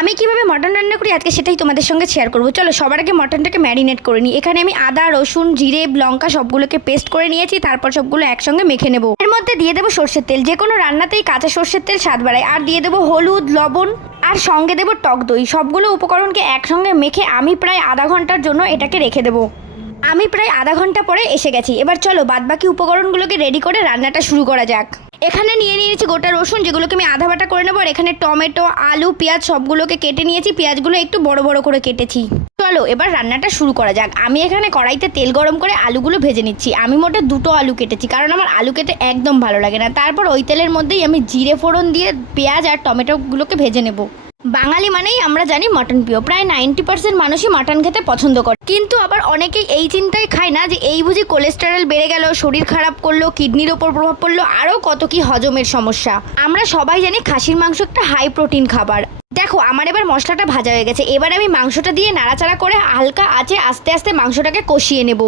আমি কিভাবে মটন রান্না করি আজকে সেটাই তোমাদের সঙ্গে শেয়ার করবো। চলো সবার আগে মটনটাকে ম্যারিনেট করে নিই। এখানে আমি আদা, রসুন, জিরে, লঙ্কা সবগুলোকে পেস্ট করে নিয়েছি। তারপর সবগুলো একসঙ্গে মেখে নেবো। এর মধ্যে দিয়ে দেবো সর্ষের তেল। যে কোনো রান্নাতেই কাঁচা সর্ষের তেল স্বাদ বাড়ায়। আর দিয়ে দেবো হলুদ, লবণ, আর সঙ্গে দেবো টক দই। সবগুলো উপকরণকে একসঙ্গে মেখে আমি প্রায় আধা ঘন্টার জন্য এটাকে রেখে দেবো। আমি প্রায় আধা ঘন্টা পরে এসে গেছি। এবার চলো বাদবাকি উপকরণগুলোকে রেডি করে রান্নাটা শুরু করা যাক। এখানে নিয়ে নিয়েছি গোটা রসুন, যেগুলোকে আমি আধা বাটা করে নেবো। আর এখানে টমেটো, আলু, পেঁয়াজ সবগুলোকে কেটে নিয়েছি। পেঁয়াজগুলো একটু বড় বড় করে কেটেছি। চলো এবার রান্নাটা শুরু করা যাক। আমি এখানে কড়াইতে তেল গরম করে আলুগুলো ভেজে নিচ্ছি। আমি মোটে 2টো আলু কেটেছি, কারণ আমার আলু কেটে একদম ভালো লাগে না। তারপর ওই তেলের মধ্যেই আমি জিরে ফোড়ন দিয়ে পেঁয়াজ আর টমেটোগুলোকে ভেজে নেব। বাঙালি মানেই আমরা জানি মটন প্রিয়। প্রায় 90% মানুষই মটন খেতে পছন্দ করে, কিন্তু আবার অনেকেই এই চিন্তায় খায় না যে এই বুঝি কোলেস্টেরল বেড়ে গেল, শরীর খারাপ করলো, কিডনির ওপর প্রভাব পড়লো, আরও কত কি হজমের সমস্যা। আমরা সবাই জানি খাসির মাংস একটা হাই প্রোটিন খাবার। দেখো আমার এবার মশলাটা ভাজা হয়ে গেছে। এবার আমি মাংসটা দিয়ে নাড়াচাড়া করে হালকা আঁচে আস্তে আস্তে মাংসটাকে কষিয়ে নেব।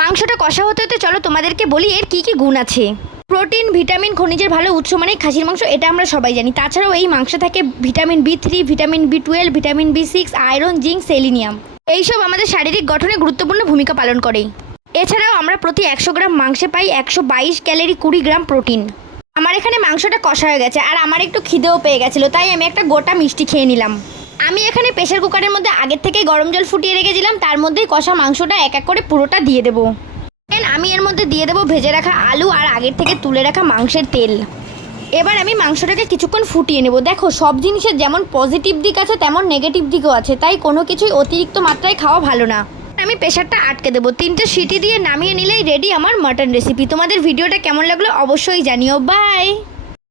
মাংসটা কষা হতে হতে চলো তোমাদেরকে বলি এর কি কি গুণ আছে। প্রোটিন, ভিটামিন, খনিজের ভালো উৎস মানে খাসির মাংস, এটা আমরা সবাই জানি। তাছাড়াও এই মাংস থাকে vitamin B3, vitamin B12, vitamin B6, iron, zinc, selenium. এইসব আমাদের শারীরিক গঠনে গুরুত্বপূর্ণ ভূমিকা পালন করে। এছাড়াও আমরা প্রতি 100 গ্রাম মাংসে পাই 122 ক্যালোরি, 20 গ্রাম প্রোটিন। আমার এখানে মাংসটা কষা হয়ে গেছে আর আমার একটু খিদেও পেয়ে গেছিলো, তাই আমি একটা গোটা মিষ্টি খেয়ে নিলাম। আমি এখানে প্রেসার কুকারের মধ্যে আগের থেকেই গরম জল ফুটিয়ে রেখেছিলাম। তার মধ্যেই কষা মাংসটা এক এক করে পুরোটা দিয়ে দেবো। আমি এর মধ্যে দিয়ে দেবো ভেজে রাখা আলু আর আগের থেকে তুলে রাখা মাংসের তেল। এবার আমি মাংসটাকে কিছুক্ষণ ফুটিয়ে নেব। দেখো সব জিনিসের যেমন পজিটিভ দিক আছে তেমন নেগেটিভ দিকও আছে, তাই কোনো কিছুই অতিরিক্ত মাত্রায় খাওয়া ভালো না। আমি প্রেসারটা আটকে দেবো। 3টে সিটি দিয়ে নামিয়ে নিলেই রেডি আমার মটন রেসিপি। তোমাদের ভিডিওটা কেমন লাগলো অবশ্যই জানিও। বাই।